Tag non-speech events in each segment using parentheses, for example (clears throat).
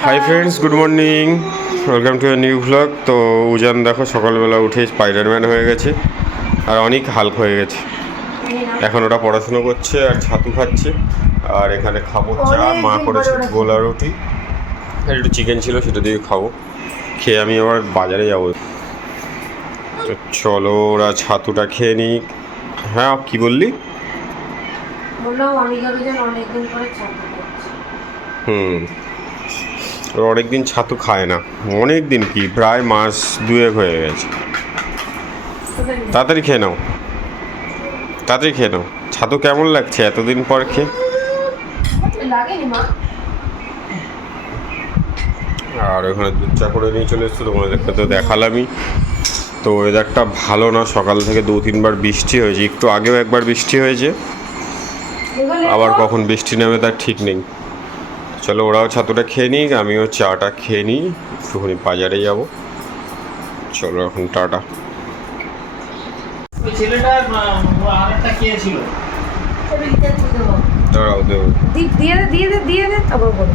Hi friends good morning welcome to a new vlog তো উজান দেখো সকালবেলা উঠে স্পাইডারম্যান হয়ে গেছে আর অনেক হালক হয়ে গেছে। এখন ওটা পড়াশুনো করছে আর ছাতু খাচ্ছে আর এখানে খাব চা মা করেছে গোলা রুটি। আর একটু চিকেন ছিল সেটা দিয়ে খাব। খেয়ে আমি আবার বাজারে যাব। তো চলো ওরা ছাতুটা খেয়ে নিক। হ্যাঁ কি বললি? হুম। ওরা অনেক দিন ছাতু খায় না। অনেক দিন কি? প্রায় মাস দুয়েক হয়ে গেছে। তাড়াতাড়ি খেয়ে নাও। তাড়াতাড়ি খেয়ে নাও। ছাতু কেমন লাগছে এতদিন পর খেয়ে? আর ওখানে দুধ চা করে নিয়ে চলে এসছো তোমাদেরকে তো দেখালামই। তো ওয়েদারটা ভালো না সকাল থেকে দু তিনবার বৃষ্টি হয়েছে। একটু আগেও একবার বৃষ্টি হয়েছে। আবার কখন বৃষ্টি নামে তার ঠিক নেই। চলো ওরাও ছাতুটা খেয়ে নিক আমিও চাটা খেয়ে নিই একটুখানি বাজারে যাব। চলো এখন টাটা। দাঁড়াও দেবো দিয়ে দে দিয়ে দে দিয়ে দে তারপর বলব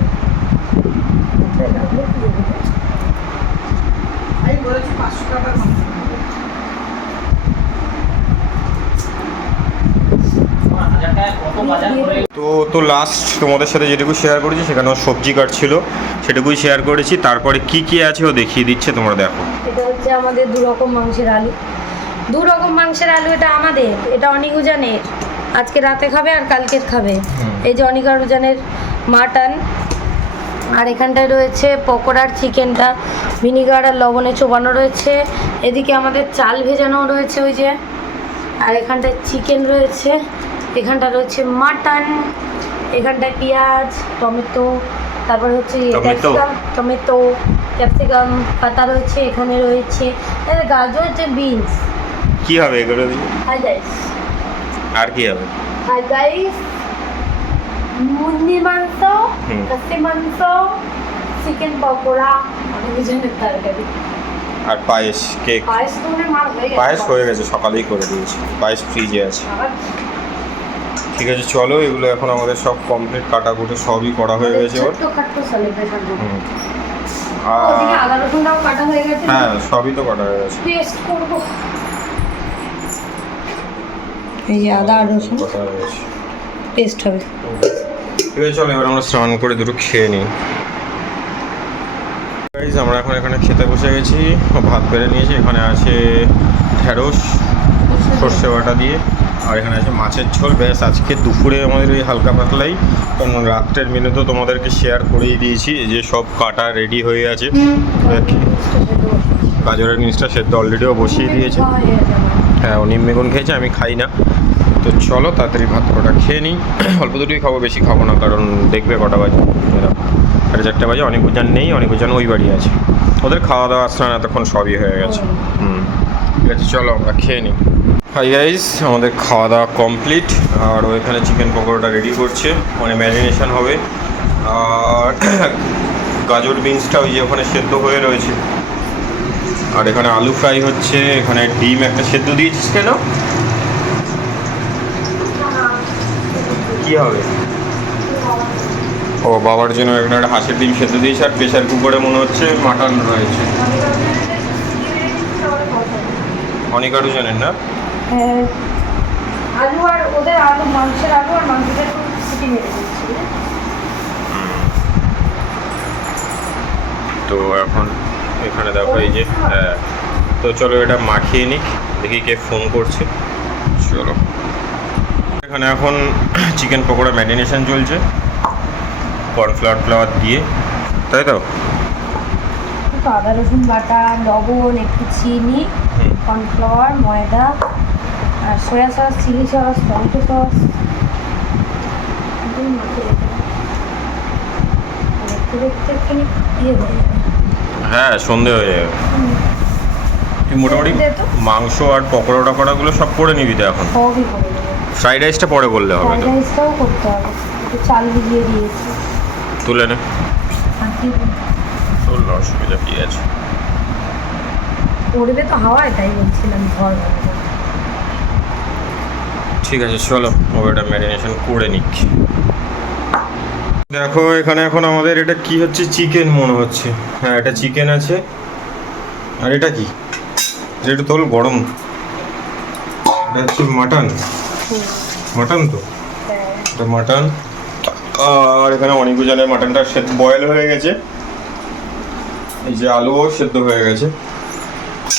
আমি বলেছি পাঁচশো টাকা কত বাজার করে তো তো লাস্ট তোমাদের সাথে যেটুকু শেয়ার করেছি সেখানে সবজি কাট ছিল সেটুকুই শেয়ার করেছি। তারপরে কি কি আছে ও দেখিয়ে দিচ্ছে তোমরা দেখো। এটা হচ্ছে আমাদের দু রকম মাংসের আলু। দু রকম মাংসের আলু এটা আমাদের এটা অনিক উজানের। আজকে রাতে খাবে আর কালকের খাবে। এই যে অনিক উজানের মাটন আর এখানটায় রয়েছে পকোড়ার চিকেনটা ভিনিগার আর লবণে চোবানো রয়েছে। এদিকে আমাদের চাল ভেজানো রয়েছে ওই যে আর এখানটায় চিকেন রয়েছে। এখানটা রয়েছে মাটন এখানটায় পেঁয়াজ টমেটো তারপরে হচ্ছে টমেটো? ক্যাপসিকাম টমেটো ক্যাপসিকাম পাতা রয়েছে এখানে রয়েছে গাজর যে বিনস। কি হবে এগুলো হাই গাইস আর কি হবে? হাই গাইস মাংস হুম। মাংস চিকেন পকোড়া অনেক জনের তরকারি। আর পায়েস কেক। পায়েস তো মার হয়ে গেছে। পায়েস হয়ে গেছে সকালেই করে দিয়েছি। পায়েস ফ্রিজে আছে। ঠিক আছে চলো এগুলো এখন আমাদের সব কমপ্লিট কাটাকুটি সবই করা হয়ে গেছে ওর আর কাটা হয়ে হ্যাঁ সবই তো কাটা হয়ে গেছে। এই যে আদা আর রসুন। পেস্ট হবে। ঠিক আছে চলো এবার আমরা স্নান করে দুটো খেয়ে নিই। Guys, আমরা এখন এখানে খেতে বসে গেছি। ভাত বেড়ে নিয়েছি এখানে আছে ঢেঁড়স সর্ষে বাটা দিয়ে। আর এখানে আছে মাছের ঝোল। ব্যাস, আজকে দুপুরে আমাদের ওই হালকা পাতলাই। কারণ রাত্রের মেনু তো তোমাদেরকে শেয়ার করেই দিয়েছি। যে সব কাটা রেডি হয়ে আছে। গাজরের জিনিসটা সেদ্ধ অলরেডিও বসিয়ে দিয়েছে। হ্যাঁ ও নিম বেগুন খেয়েছে, আমি খাই না। তো চলো, তাড়াতাড়ি ভাত কটা খেয়ে নিই। অল্প দুটোই খাব, বেশি খাব না, কারণ দেখবে কটা বাজে। সাড়ে চারটে বাজে অনেক উজান নেই অনেক উজান ওই বাড়ি আছে। ওদের খাওয়া দাওয়া স্নান এতক্ষণ সবই হয়ে গেছে। হুম, ঠিক আছে, চলো আমরা খেয়ে নিই। হাই গাইস আমাদের খাওয়া দাওয়া কমপ্লিট আর ওইখানে চিকেন পকোড়াটা রেডি করছে মানে ম্যারিনেশন হবে। আর (clears throat) গাজর বিনসটা ওই যে ওখানে সেদ্ধ হয়ে রয়েছে। আর এখানে আলু ফ্রাই হচ্ছে, এখানে ডিম একটা সেদ্ধ দিয়েছিস কেন? কি হবে? ও, বাবার জন্য এখানে একটা হাঁসের ডিম সেদ্ধ দিয়েছে, আর প্রেশার কুকারে মনে হচ্ছে মাটন রয়েছে। অনেক আরও জানেন না? আলু আর ওদের আলু মাংসের আলু আর মাংসটা একটু সিটি মেরে দিচ্ছি। তো এখন এখানে দেখো এই যে হ্যাঁ। তো চলো এটা মাখিয়ে নিক দেখি কে ফোন করছে। চলো। এখানে এখন চিকেন পকোড়া ম্যারিনেশন চলছে। কর্নফ্লাওয়ার ফ্লাওয়ার দিয়ে। তাই তো? আদা রসুন বাটা লবণ একটু চিনি। কর্নফ্লাওয়ার ময়দা আর soya sauce chilli sauce tomato sauce. দেখতে একটুখানি ইয়ে হয়ে যাবে। হ্যাঁ সন্ধে হয়ে যাবে। তুই মোটামুটি তো। মাংস আর পকোড়া টকোড়াগুলো সব করে নিবি তো এখন? সবই করে ফ্রাইড রাইসটা পরে করলে হবে ফ্রাইড রাইসটাও করতে হবে। একটু চাল ভিজিয়ে দিয়েছি। তুলে নে। চল অসুবিধা কি আছে? পড়বে তো হাওয়ায় তাই বলছিলাম ঝড়। ঠিক আছে, চলো ওটা ম্যারিনেশন করে নিক। দেখো, এখানে এখন আমাদের এটা কি হচ্ছে? চিকেন মনে হচ্ছে। হ্যাঁ এটা চিকেন আছে। আর এটা কি? একটু তোল গরম। এটা মাটন। মাটন তো? এটা মাটন। আর এখানে অনেক জানের মাটনটা সেদ্ধ বয়েল হয়ে গেছে। এই যে আলুও সেদ্ধ হয়ে গেছে।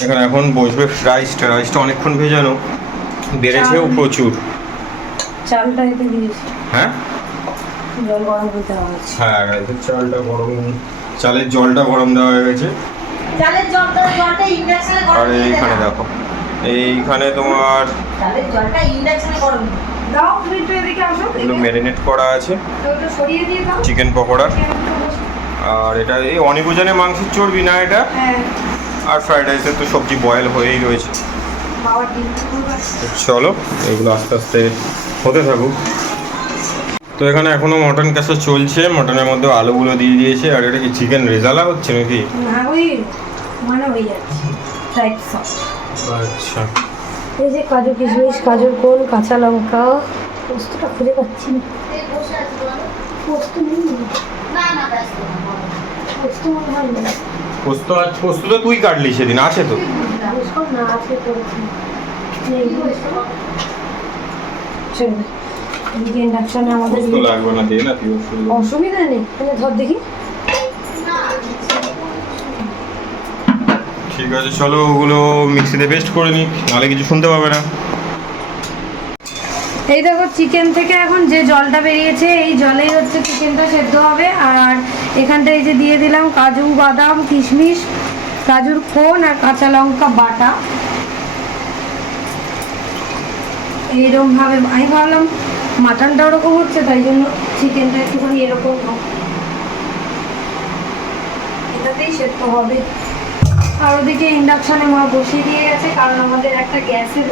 এখানে এখন বসবে রাইসটা রাইসটা অনেকক্ষণ ভেজানো। বেড়েছেও প্রচুর। চালটা এতে দিয়েছি। হ্যাঁ? জল গরম করতে হবে। হ্যাঁ রাইসের চালটা গরম চালের জলটা গরম দেওয়া হয়ে গেছে। চালের জলটা জলটা ইন্ডাকশনে আর এইখানে দেখো এইখানে তোমার চালের জলটা ইন্ডাকশনে গরম দাও তুমি একটু এদিকে আসো। এগুলো ম্যারিনেট করা আছে। ওটা সরিয়ে দিয়ে দাও। চিকেন পকোড়া। আর এটা এই অনিকুজানে মাংসের চর্বি না এটা? হ্যাঁ। আর ফ্রাইড রাইসের তো সবজি বয়েল হয়েই রয়েছে। তো চলো এগুলো আস্তে আস্তে হতে থাকুক। তো এখানে এখনও মটন কষা চলছে মটনের মধ্যে আলুগুলো দিয়ে দিয়েছে আর এটা কি চিকেন রেজালা হচ্ছে নাকি? মানে আচ্ছা। এই যে কাজু কিশমিশ কাজুর কোল কাঁচা লঙ্কা পোস্তটা খুঁজে পাচ্ছি না। পোস্ত নেই? পোস্ত না পোস্ত আজ পোস্ত তুই কাটলি সেদিন আছে তো। কর না আছে করেছি। চলবে এদিকে ইন্ডাকশনে আমাদের লাগবে না দিয়ে না অসুবিধা নেই তাহলে ধর দেখি ঠিক আছে চলো ওগুলো মিক্সিতে পেস্ট করে নিই নাহলে কিছু শুনতে পাবে না এই দেখো চিকেন থেকে এখন যে জলটা বেরিয়েছে, এই জলেই হচ্ছে চিকেনটা সেদ্ধ হবে আর এখানটা এই যে দিয়ে দিলাম কাজু, বাদাম, কিশমিশ কাজুর কোন আর কাঁচা লঙ্কা বাটা। এইরকম ভাবে আমি ভাবলাম মাটনটা ওরকম হচ্ছে, তাই জন্য চিকেনটা একটুখানি এরকম এটাতেই সেদ্ধ হবে। আর ওদিকে ইন্ডাকশনে মা বসিয়ে দিয়ে গেছে, কারণ আমাদের একটা গ্যাসের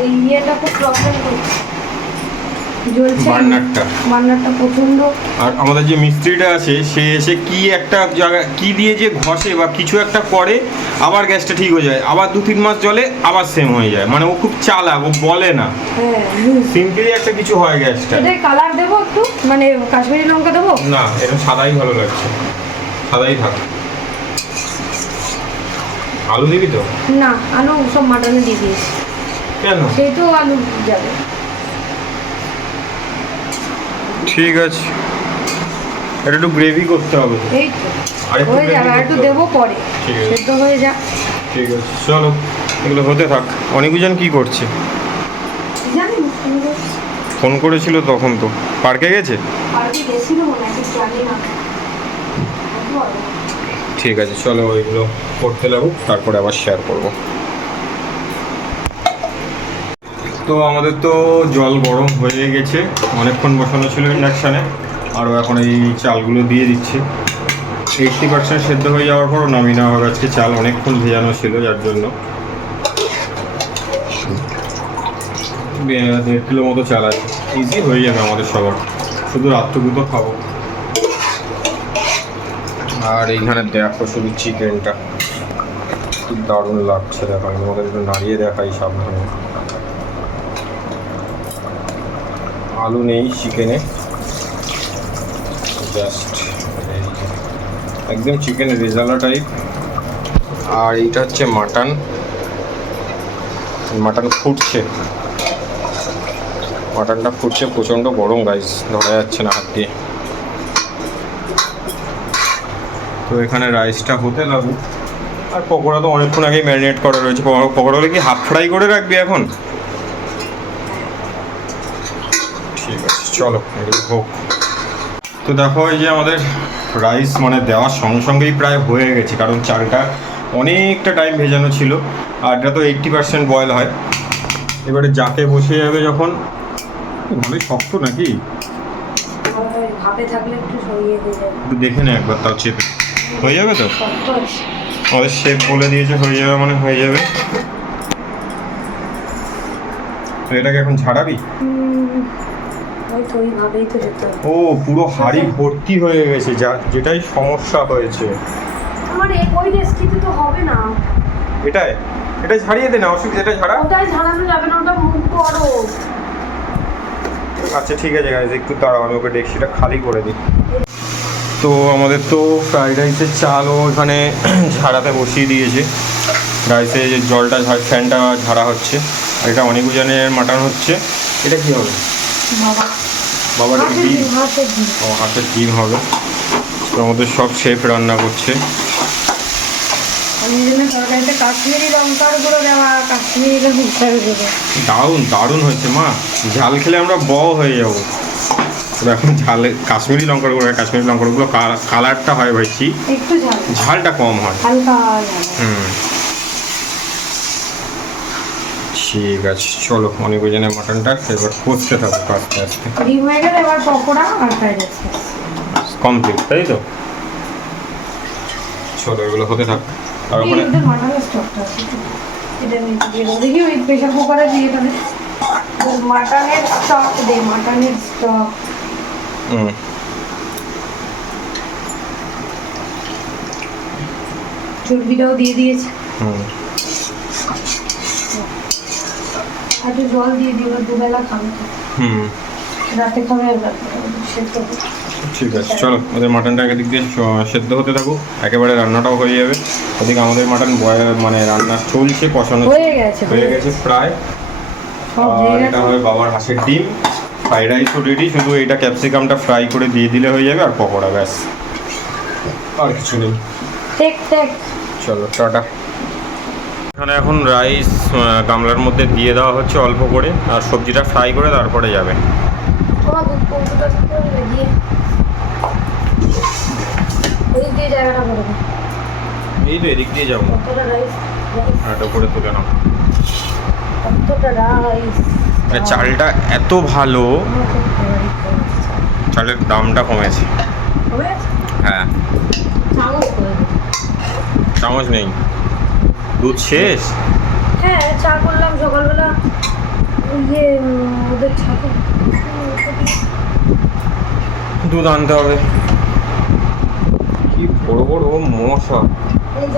ওই ইয়েটা খুব প্রবলেম করছে জ্বলছে। বার্নারটা। বার্নারটা প্রচণ্ড আর আমাদের যে মিস্ত্রিটা আছে সে এসে কি একটা জায়গা কি দিয়ে যে ঘষে বা কিছু একটা করে আবার গ্যাসটা ঠিক হয়ে যায়। আবার দু তিন মাস জলে আবার সেম হয়ে যায়। মানে ও খুব চালাক ও বলে না। হ্যাঁ। সিম্পলি একটা কিছু হয় গ্যাসটা। এটাই কালার দেবো একটু? মানে কাশ্মীরি লঙ্কা দেবো? না এটা সাদাই ভালো লাগছে। সাদাই থাক। আলু দিবি তো? না আলু সব মাটনে দিয়ে দিয়েছি। কেন? সেই তো আলু যাবে। ঠিক আছে। এটা একটু গ্রেভি করতে হবে। এই তো। হয়ে যাবে আর একটু দেবো পরে। সেদ্ধ হয়ে যাক। ঠিক আছে। চলো এগুলো হতে থাক। অনেকজন কি করছে? জানি ফোন করেছিল তখন তো। পার্কে গেছে? আর গেছিল ঠিক জানি না। ঠিক আছে চলো ওইগুলো করতে লাগুক তারপরে আবার শেয়ার করব। তো আমাদের তো জল গরম হয়ে গেছে। অনেকক্ষণ বসানো ছিল ইন্ডাকশানে আরও এখন এই চালগুলো দিয়ে দিচ্ছি। এইটটি পার্সেন্ট সেদ্ধ হয়ে যাওয়ার পরও নামিয়ে নেওয়া হবে। আজকে চাল অনেকক্ষণ ভেজানো ছিল যার জন্য। দেড় কিলো মতো চাল আছে। ইজি হয়ে যাবে আমাদের সবার। শুধু রাত্রগুলো খাব। আর এইখানে দেখো শুধু চিকেনটা কি দারুণ লাগছে দেখো আমি আমাদের একটু নাড়িয়ে দেখাই সাবধানে। আলু নেই চিকেনে জাস্ট একদম চিকেন রেজালা টাইপ আর এইটা হচ্ছে মাটন মাটন ফুটছে। মাটনটা ফুটছে প্রচণ্ড গরম গাইস ধরা যাচ্ছে না হাত দিয়ে। তো এখানে রাইসটা হতে লাগুক আর পকোড়া তো অনেকক্ষণ আগেই ম্যারিনেট করা রয়েছে। পকোড়া- পকোড়াগুলো কি হাফ ফ্রাই করে রাখবি এখন? ঠিক আছে চলো হোক। তো দেখো, এই যে আমাদের রাইস মানে দেওয়ার সঙ্গে সঙ্গেই প্রায় হয়ে গেছে, কারণ চালটা অনেকটা টাইম ভেজানো ছিল, আর এটা তো এইট্টি পার্সেন্ট বয়েল হয়। এবারে যাকে বসে যাবে যখন, ভালোই শক্ত নাকি? দেখে নে একবার, তাও চেপে। হয়ে যাবে তো? আমাদের শেফ বলে দিয়েছে, হয়ে যাবে মানে হয়ে যাবে। এটাকে এখন ঝাড়াবি? ও পুরো হাড়ি ভর্তি হয়ে গেছে যা যেটাই সমস্যা হয়েছে। আমার ওই রেসিপিতে তো হবে না। এটাই এটা ঝাড়িয়ে দে না অসুবিধা এটা ঝাড়া। ওটাই ঝাড়ানো যাবে না ওটা মুখ বড় আচ্ছা ঠিক আছে গাইজ একটু দাঁড়াও আমি ওকে ডেক্সিটা খালি করে দিই। তো আমাদের তো ফ্রাইড রাইসের চালও ওখানে (clears throat) ঝাড়াতে বসিয়ে দিয়েছে। রাইসে যে জলটা ফ্যানটা ঝাড়া হচ্ছে আর এটা অনেক ওজনের মাটন হচ্ছে। এটা কি হবে? বাবার হাতের ডিম। ডিম। ও হবে। তো আমাদের সব শেফ রান্না করছে। দারুণ দারুণ হয়েছে মা। ঝাল খেলে আমরা ব হয়ে যাব। এখন ঝাল কাশ্মীরি লঙ্কার গুঁড়ো কাশ্মীরি লঙ্কার গুঁড়ো কালারটা হয় ভাই ঠিক একটু ঝাল। ঝালটা কম হয়। হুম। ঠিক আছে চলো অনেক ওজনের মাটনটা এবার কষতে থাকো আস্তে আস্তে। ডিম হয়ে গেলে এবার পকোড়া আর ফ্রাইড রাইস কমপ্লিট তাই তো? চলো এগুলো হতে থাক। আর ওখানে মাটনের স্টকটা আছে। এটা নিয়ে দেখি ওই প্রেশার কুকারে দিয়ে দেবে। মাটনের স্টক দে মাটনের স্টক হুম। চর্বিটাও দিয়ে দিয়েছে। হুম। একটু জল দিয়ে দিও দুবেলা খাবে। হুম। রাতে খাবে সেদ্ধ ঠিক আছে চলো ওদের মাটনটা একদিক দিয়ে সেদ্ধ হতে থাকুক। একেবারে রান্নাটাও হয়ে যাবে। ওদিকে আমাদের মাটন বয় মানে রান্না চলছে কষানো হয়ে গেছে হয়ে গেছে প্রায়। আর এটা হবে বাবার হাঁসের ডিম। ফ্রাইড রাইসও রেডি শুধু এটা ক্যাপসিকামটা ফ্রাই করে দিয়ে দিলে হয়ে যাবে আর পকোড়া ব্যাস। আর কিছু নেই। চলো টাটা। এখানে এখন রাইস গামলার মধ্যে দিয়ে দেওয়া হচ্ছে অল্প করে আর সবজিটা ফ্রাই করে তারপরে যাবে। এই তো এদিক দিয়ে যাব। এটা করে তুলে নাও। চালটা এত ভালো। চালের দামটা কমেছে। হ্যাঁ। চামচ নেই। দুধ শেষ? হ্যাঁ চা করলাম সকালবেলা। ইয়ে ওদের ছাতে দুধ আনতে হবে। কি বড় বড় মশা। এই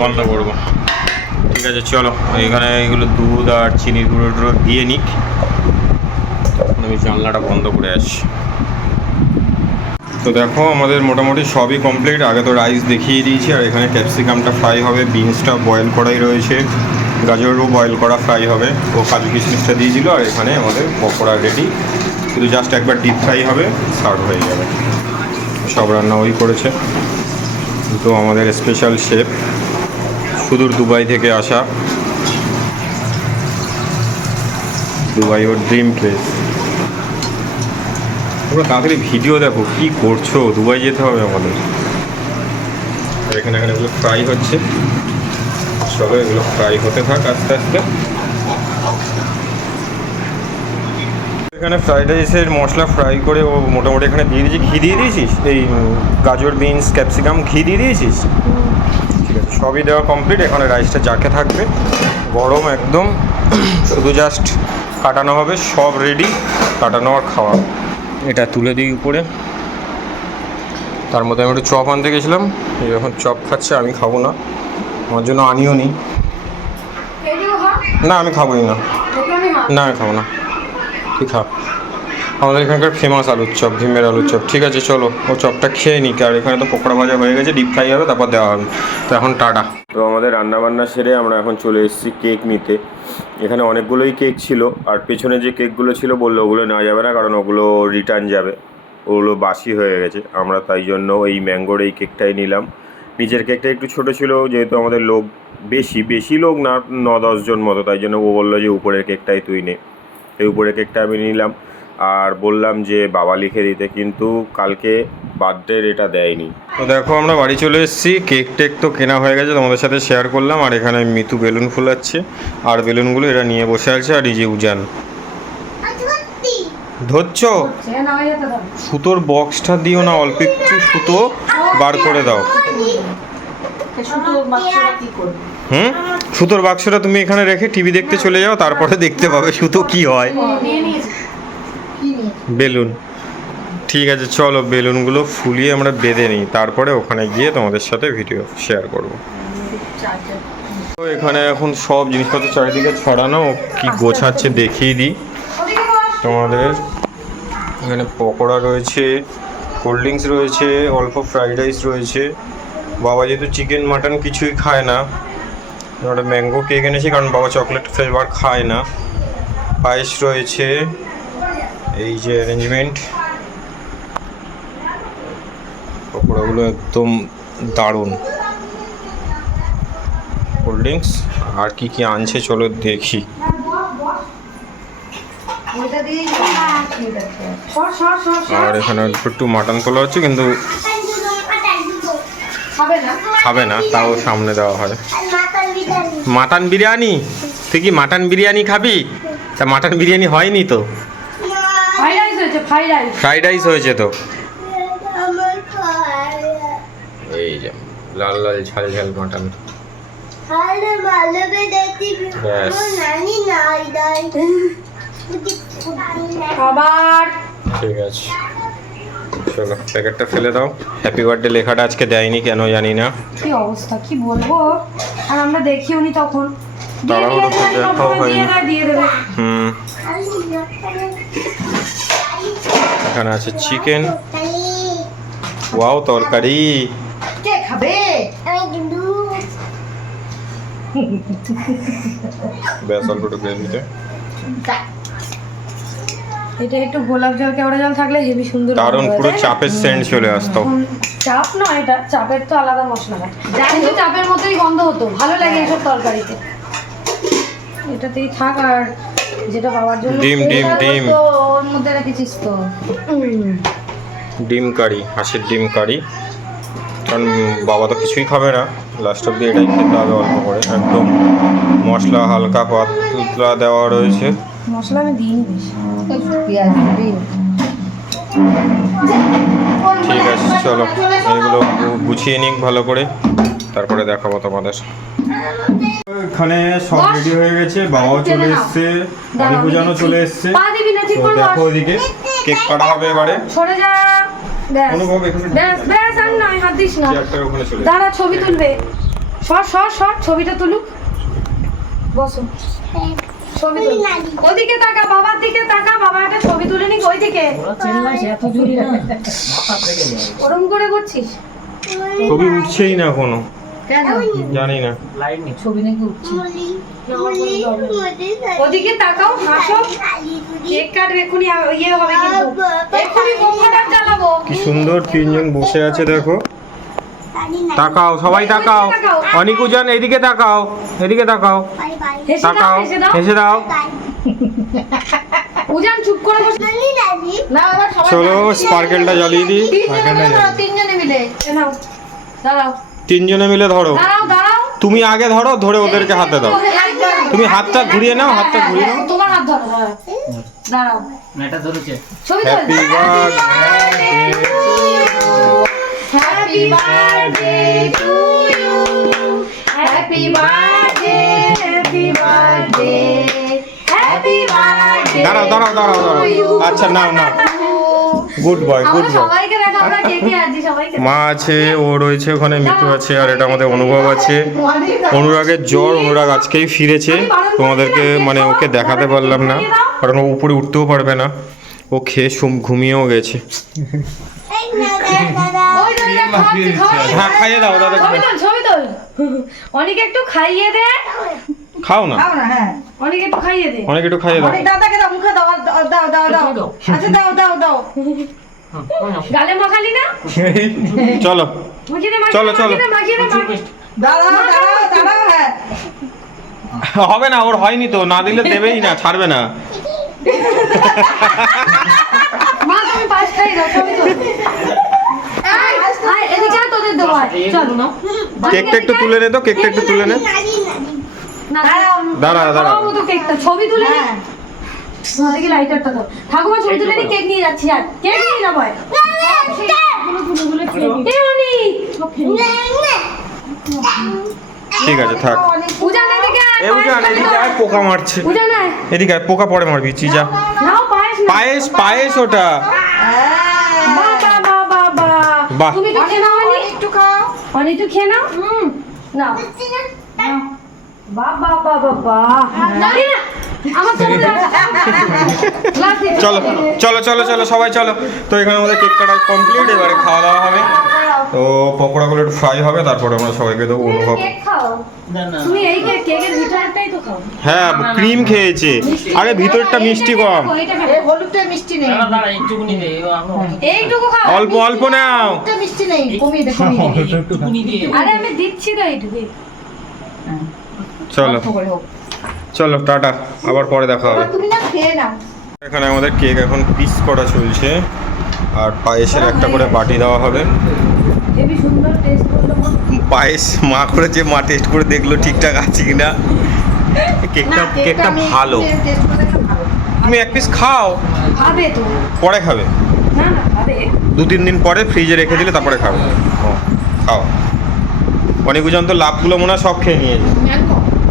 বন্ধ করব ঠিক আছে। চলো। এখানে এগুলো দুধ আর চিনির গুঁড়ো টুড়ো দিয়ে নিক। তখন আমি জানলাটা বন্ধ করে আসি তো দেখো, আমাদের মোটামুটি সবই কমপ্লিট আগে তো রাইস দেখিয়ে দিয়েছি, আর এখানে ক্যাপসিকামটা ফ্রাই হবে বিনসটা বয়েল করাই রয়েছে। গাজরও বয়েল করা ফ্রাই হবে। ও কাজু কিশমিশটা দিয়ে দিল, আর এখানে আমাদের পকোড়া রেডি শুধু জাস্ট একবার ডিপ ফ্রাই হবে সার্ভ হয়ে যাবে। সব রান্না ওই করেছে। তো আমাদের স্পেশাল শেফ সুদূর দুবাই থেকে আসা। দুবাই ওর ড্রিম প্লেস তোমরা তাড়াতাড়ি ভিডিও দেখো, কি করছ? দুবাই যেতে হবে আমাদের। এখানে এখানে এগুলো ফ্রাই হচ্ছে। চলো এগুলো ফ্রাই হতে থাক আস্তে আস্তে। এখানে ফ্রাইড রাইসের মশলা ফ্রাই করে ও মোটামুটি এখানে দিয়ে দিয়েছি। ঘি দিয়ে দিয়েছিস? এই গাজর বিনস ক্যাপসিকাম ঘি দিয়ে দিয়েছিস? ঠিক আছে, সবই দেওয়া কমপ্লিট এখানে রাইসটা জাকে থাকবে। গরম একদম। শুধু জাস্ট কাটানো হবে, সব রেডি কাটানো আর খাওয়া। এটা তুলে দিই উপরে। তার মধ্যে আমি একটু চপ আনতে গেছিলাম। এই যখন চপ খাচ্ছে আমি খাব না। আমার জন্য আনিও নি। না আমি খাবোই না। না আমি খাব না। তুই খা। আমাদের এখানকার ফেমাস আলুর চপ ভীমের আলুর চপ। ঠিক আছে চলো। ও চপটা খেয়ে নিক। আর এখানে তো পকোড়া ভাজা হয়ে গেছে ডিপ ফ্রাই হবে তারপর দেওয়া হবে। তো এখন টাটা। তো আমাদের রান্না বান্না সেরে আমরা এখন চলে এসেছি কেক নিতে। এখানে অনেকগুলোই কেক ছিল। আর পেছনে যে কেকগুলো ছিল বলল ওগুলো নেওয়া যাবে না, কারণ ওগুলো রিটার্ন যাবে। ওগুলো বাসি হয়ে গেছে। আমরা তাই জন্য এই ম্যাঙ্গোর এই কেকটাই নিলাম। নিচের কেকটা একটু ছোট ছিল, যেহেতু আমাদের লোক বেশি। বেশি লোক না ন দশজন মতো। তাই জন্য ও বলল যে উপরের কেকটাই তুই নে। এই উপরের কেকটা আমি নিলাম। আর বললাম যে বাবা লিখে দিতে, কিন্তু কালকে বার্থডের এটা দেয়নি। তো দেখো আমরা বাড়ি চলে এসেছি। কেক টেক তো কেনা হয়ে গেছে তোমাদের সাথে শেয়ার করলাম। আর এখানে মিতু বেলুন ফুলাচ্ছে। আর বেলুনগুলো এরা নিয়ে বসে আছে আর এই যে উজান। ধরছো? সুতোর বক্সটা দিও না অল্প একটু সুতো বার করে দাও। হুম? সুতোর বাক্সটা তুমি এখানে রেখে টিভি দেখতে চলে যাও তারপরে দেখতে পাবে সুতো কি হয়। বেলুন। ঠিক আছে, চলো বেলুনগুলো ফুলিয়ে আমরা বেঁধে নিই। তারপরে ওখানে গিয়ে তোমাদের সাথে ভিডিও শেয়ার করব। তো এখানে এখন সব জিনিসপত্র চারিদিকে ছড়ানো, কি গোছাচ্ছে দেখিয়ে দিই। তোমাদের এখানে পকোড়া রয়েছে কোল্ড ড্রিঙ্কস রয়েছে, অল্প ফ্রাইড রাইস রয়েছে। বাবা যেহেতু চিকেন মাটন কিছুই খায় না, ওটা ম্যাঙ্গো কেক এনেছি, কারণ বাবা চকলেট ফ্লেভার খায় না। পায়েস রয়েছে, এই যে অ্যারেঞ্জমেন্ট পকোড়াগুলো একদম দারুণ। কোল্ড ড্রিঙ্কস আর কি কি আনছে চলো দেখি। আর এখানে একটু মাটন তোলা হচ্ছে কিন্তু খাবে না? তাও সামনে দেওয়া হয়। মাটন বিরিয়ানি তুই কি মাটন বিরিয়ানি খাবি? তা মাটন বিরিয়ানি হয়নি তো? ফ্রাইড রাইস হয়েছে তো এই যে লাল লাল ঝাল ঝাল মাটন। ব্যাস। আবার ঠিক আছে। চলো প্যাকেটটা ফেলে দাও। হ্যাপি বার্থডে লেখাটা আজকে দেয়নি কেন জানি না। কি অবস্থা কি বলব? আর আমরা দেখিও নি তখন। তাড়াহুড়ো দেখাও হয়নি। হুম। এখানে আছে চিকেন ওয়াও তরকারি। কে খাবে? ব্যাস অল্প একটু গ্রেভিতে এটা একটু গোলাপ জল কেওড়া জল থাকলে হেভি সুন্দর দারুণ পুরো চাপের সেন্ট চলে আসতো। চাপ নয় এটা চাপের তো আলাদা মশলা। হয় কিন্তু চাপের মতোই গন্ধ হতো ভালো লাগে এসব তরকারিতে। এটাতেই থাক আর যেটা বাবার জন্য ডিম, ডিম, ডিম। তো ওর মধ্যে রেখেছিস তো। ডিম কারি হাঁসের ডিম কারি। কারণ বাবা তো কিছুই খাবে না। লাস্ট অব্দি এটাই খেতে হবে অল্প করে। একদম মশলা হালকা পাতলা দেওয়া রয়েছে। মশলা আমি দিইনি পেঁয়াজ ঠিক আছে চলো। এগুলো গুছিয়ে নিক ভালো করে। তারপরে দেখাবো তোমাদের। এখানে সব রেডি হয়ে গেছে বাবাও চলে। এসছে অনেক পূজানো চলে এসছে। পা দিবি না, ঠিক তো করে দেখো। ওদিকে কেক কাটা হবে এবারে। দাঁড়া ছবি তুলবে। সর সর সর ছবিটা তুলুক। বসো। ছবি তুল ওদিকে তাকা বাবার দিকে তাকা বাবা একটা ছবি তুলে নিক ওইদিকে। ওরম করে করছিস? ছবি উঠছেই না কোনো কেন? জানি না ছবি নাকি উঠছে? ওদিকে তাকাও হাসো। কেক কাটবে এক্ষুনি ইয়ে হবে কিন্তু। এক্ষুনি বোমটা জ্বালাবো কি সুন্দর তিনজন বসে আছে দেখো। তাকাও সবাই তাকাও। অনিকু জান এদিকে তাকাও এদিকে তাকাও। তাকাও হেসে দাও। (laughs) উজান চুপ করে বসে। না চলো স্পার্কেলটা জ্বালিয়ে দিই। তিনজনে মিলে। দাঁড়াও। তিনজনে মিলে ধরো। তুমি আগে ধরো ধরে ওদেরকে হাতে দাও। তুমি হাতটা ঘুরিয়ে নাও হাতটা ঘুরিয়ে নাও। তোমার হাত ধরো হ্যাঁ। দাঁড়াও। এটা ধরেছে। Happy birthday happy birthday to you happy birthday happy birthday happy birthday দাঁড়াও দাঁড়াও দাঁড়াও দাঁড়াও। আচ্ছা নাও নাও। গুড বয় গুড আমরা বয় মা আছে ও রয়েছে ওখানে মিতু আছে আর এটা আমাদের অনুভব আছে। অনুরাগের জ্বর অনুরাগ আজকেই ফিরেছে। তোমাদেরকে মানে ওকে দেখাতে পারলাম না কারণ ও উপরে উঠতেও পারবে না। ও খেয়ে সুম ঘুমিয়েও গেছে। হ্যাঁ খাইয়ে দাও দাদা অনেক একটু খাইয়ে দে। খাও না? খাও না হ্যাঁ। অনেক একটু খাইয়ে দে। অনেক একটু খাইয়ে দাও। অনেক দাদাকে দাও মুখে দাও দাও দাও দাও দাও। দাও। আচ্ছা দাও দাও দাও। গালে মাখালি না? (laughs) চলো। চলো, চলো। দাঁড়াও দাঁড়াও দাঁড়াও হ্যাঁ। হবে না ওর হয়নি তো না দিলে দেবেই না ছাড়বে না। মা তুমি দাও কেকটা একটু তুলে নে তো কেকটা একটু তুলে না, দাঁড়া, দাঁড়া। খাওয়াবো কেকটা ছবি তুলে নি। হ্যাঁ। লাইটারটা ঠাকুমা ছবি তুলে নি কেক নিয়ে যাচ্ছি আর কেক নিয়ে যাব। ঠিক আছে থাক। পোকা মারছে। এদিকে পোকা পড়ে মারবি চিজা নাও পায়েস পায়েস পায়েস ওটা। বাহ। তুমি তো খেয়ে নাও? একটু খাও। অনি একটু খেয়ে নাও। হুম। নাও। বাবা বাবা বাবা। চলো চলো চলো চলো সবাই চলো। তো এখানে আমাদের কেক কাটা কমপ্লিট এবারে খাওয়া দাওয়া হবে। তো পকোড়াগুলো একটু ফ্রাই হবে তারপরে আমরা সবাইকে দেবো অনুভব। হ্যাঁ ক্রিম খেয়েছে। আরে ভিতরটা মিষ্টি কম। এইটুকু অল্প অল্প নাও মিষ্টি নেই। কমিয়ে আরে আমি দিচ্ছি তো এইটুকুই। চলো। করে। চলো টাটা। আবার পরে দেখা হবে। এখানে আমাদের কেক এখন পিস করা চলছে। আর পায়েসের একটা করে বাটি দেওয়া হবে। পায়েস মা করেছে মা টেস্ট করে দেখল ঠিকঠাক আছে কিনা। কেকটা না কেকটা ভালো। করে তুমি এক পিস খাও। পরে খাবে। দু তিন দিন পরে ফ্রিজে রেখে দিলে তারপরে খাবে। খাও। অনেক উজন তো লাভগুলো মনে হয় সব খেয়ে নিয়েছে।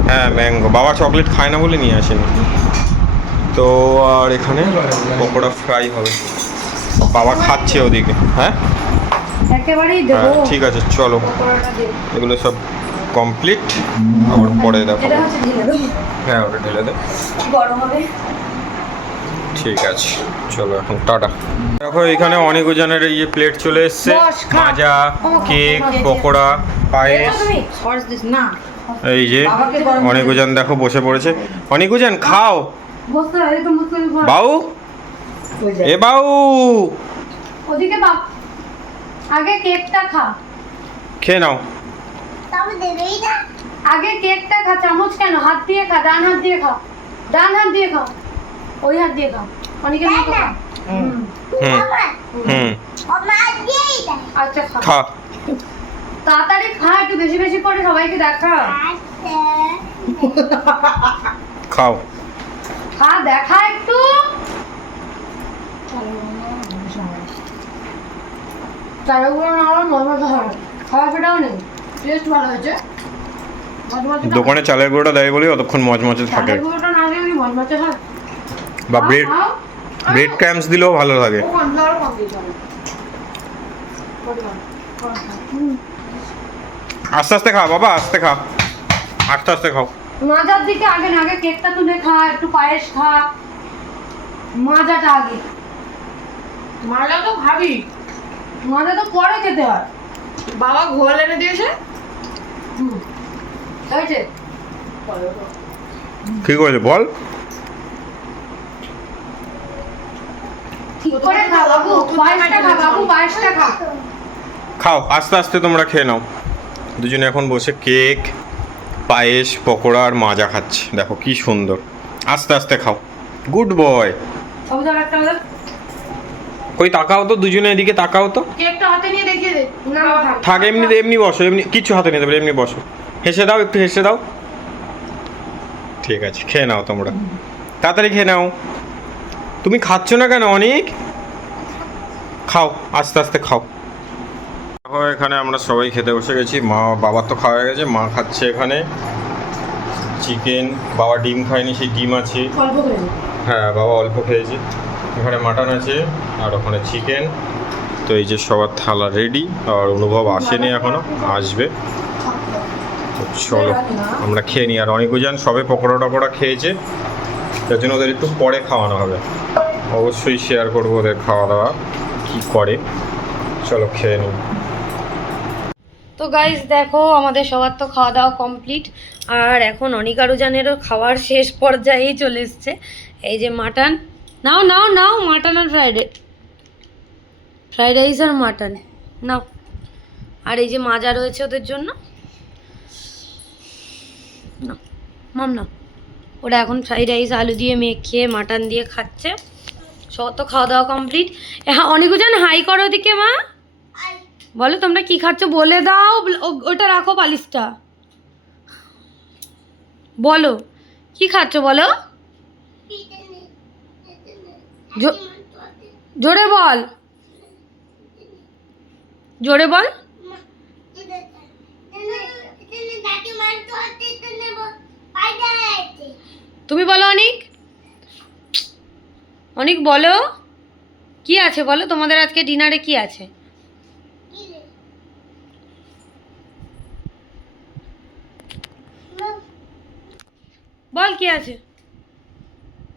হ্যাঁ ম্যাঙ্গো বাবা চকলেট খায় না বলে নিয়ে আসেনি। তো আর এখানে পকোড়া ফ্রাই হবে। বাবা খাচ্ছে ওদিকে। হ্যাঁ? একেবারেই দেবো। হ্যাঁ ঠিক আছে চলো। এগুলো সব কমপ্লিট আবার পরে দেখো হ্যাঁ ওটা ঢেলে দে। ঠিক আছে চলো এখন টাটা। দেখো এখানে অনেক ওজনের এই যে প্লেট চলে এসছে। Maaza cake. পকোড়া পায়েস। সস দিস না। এই যে অনেক দেখো বসে পড়েছে। অনেক খাও। বাউ। এ বাউ। ওদিকে বাপ আগে কেকটা খা। খেয়ে নাও। আগে কেকটা খা চামচ কেন? হাত দিয়ে খা ডান হাত দিয়ে খা। ডান হাত দিয়ে খা। ওই হাত দিয়ে খা। অনেকের মতো খা। হুম। হুম। হুম। আচ্ছা খা। খা। তাড়াতাড়ি খা একটু বেশি বেশি করে সবাইকে দেখা। খাও। খা দেখা একটু। চারগুলো না আমার মজা মজা খাওয়া সেটাও নেই টেস্ট ভালো হয়েছে। দোকানে চালের গুঁড়োটা দেয় বলে অতক্ষণ মজমজে থাকে। বা ব্রেড ব্রেড ক্র্যাম্পস দিলেও ভালো লাগে ও কর্নফ্লাওয়ার কম দিতে হবে আস্তে আস্তে খা বাবা আস্তে খা আস্তে আস্তে খাও। মাজার দিকে আগে না আগে কেকটা তুলে খা একটু পায়েস খা। মাজাটা আগে। মাজা তো খাবি। মাজা তো পরে খেতে হয়। বাবা ঘোল এনে দিয়েছে? হুম। হয়েছে? কি করেছে বল। ঠিক করে খা পায়েসটা খা বাবু পায়েসটা খা। খাও আস্তে আস্তে তোমরা খেয়ে নাও। দুজনে এখন বসে কেক পায়েস পকোড়া আর মাজা খাচ্ছে। দেখো কি সুন্দর। আস্তে আস্তে খাও। Good boy. কই তাকাও তো দুজনে এদিকে তাকাও তো। কেকটা হাতে নিয়ে দেখিয়ে দে। না থাক। এমনি এমনি বসো এমনি কিচ্ছু হাতে নিতে পারে এমনি বসো। হেসে দাও একটু হেসে দাও। ঠিক আছে খেয়ে নাও তোমরা। তাড়াতাড়ি খেয়ে নাও। তুমি খাচ্ছ না কেন অনেক? খাও আস্তে আস্তে খাও। দেখো এখানে আমরা সবাই খেতে বসে গেছি। মা বাবার তো খাওয়া হয়ে গেছে মা খাচ্ছে এখানে। চিকেন বাবা ডিম খায়নি সেই ডিম আছে। হ্যাঁ বাবা অল্প খেয়েছে। এখানে মাটন আছে আর ওখানে চিকেন তো এই যে সবার থালা রেডি আর অনুভব আসেনি এখনও আসবে। চলো আমরা খেয়ে নিই। আর অনেক উজান সবে পকোড়া টকোড়া খেয়েছে যার জন্য ওদের একটু পরে খাওয়ানো হবে। অবশ্যই শেয়ার করব ওদের খাওয়া দাওয়া কী করে। চলো খেয়ে নিই। তো গাইজ দেখো, আমাদের সবার তো খাওয়া দাওয়া কমপ্লিট আর এখন অনিকারুজানেরও খাওয়ার শেষ পর্যায়েই চলে এসছে। এই যে মাটন। নাও নাও নাও, মাটন আর ফ্রাইড ফ্রাইড রাইস আর মাটন। নাও। আর এই যে মাজা রয়েছে ওদের জন্য। নাও, মাম না ওরা এখন ফ্রাইড রাইস আলু দিয়ে মেখে, মাটন দিয়ে খাচ্ছে। সব তো খাওয়া দাওয়া কমপ্লিট হ্যাঁ অনিকুজান হাই করো ওদিকে, মা। বলো তোমরা কি খাচ্ছ? বলে দাও। ওটা রাখো পালিশটা। বলো, কি খাচ্ছ বলো? জোরে বল। জোরে বল। তুমি বলো অনিক। অনিক, বলো। কি আছে বলো? তোমাদের আজকে ডিনারে কি আছে? বল কি আছে?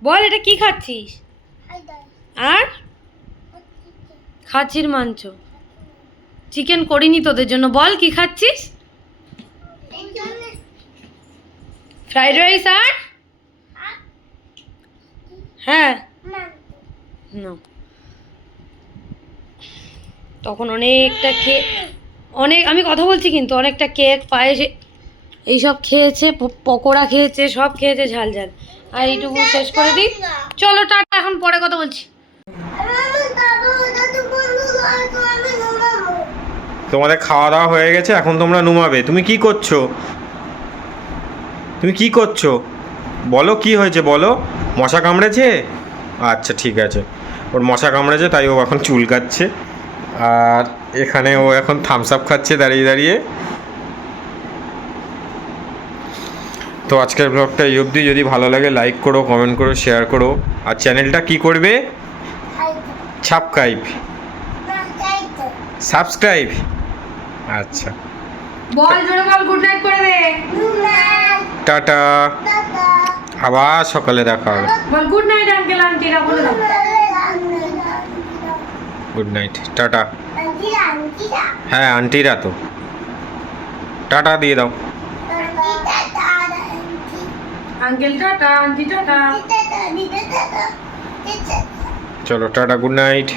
বল এটা কি খাচ্ছিস? আর? খাচ্ছির মাংস। চিকেন করিনি তোদের জন্য। বল কি খাচ্ছিস? ফ্রাইড রাইস আর? হ্যাঁ। না। তখন অনেকটা খেয়ে অনেক আমি কথা বলছি কিন্তু অনেকটা কেক পায়েস এইসব খেয়েছে পকোড়া খেয়েছে, সব খেয়েছে ঝাল ঝাল। আর এইটুকু শেষ করে দিই। চলো টাটা, এখন পরে কথা বলছি। তোমাদের খাওয়া দাওয়া হয়ে গেছে, এখন তোমরা নুমাবে। তুমি কি করছ? তুমি কি করছ? বলো কি হয়েছে, বলো। মশা কামড়েছে? আচ্ছা ঠিক আছে। ওর মশা কামড়েছে, তাই ও এখন চুল কাচ্ছে আর এখানে ও এখন থামস আপ খাচ্ছে দাঁড়িয়ে দাঁড়িয়ে। তো আজকের ব্লগটা এই অবধি। যদি ভালো লাগে লাইক করো কমেন্ট করো শেয়ার করো। আর চ্যানেলটা কি করবে? সাবস্ক্রাইব সাবস্ক্রাইব আচ্ছা। বল জোরে বল গুড নাইট করে দে। টাটা। আবার সকালে দেখা হবে। বল গুড নাইট আঙ্কেল আন্টিরা বলে দাও গুড নাইট টাটা। হ্যাঁ আন্টিরা তো। টাটা দিয়ে দাও। Uncle tata aunty tata. চলো টাটা গুড নাইট।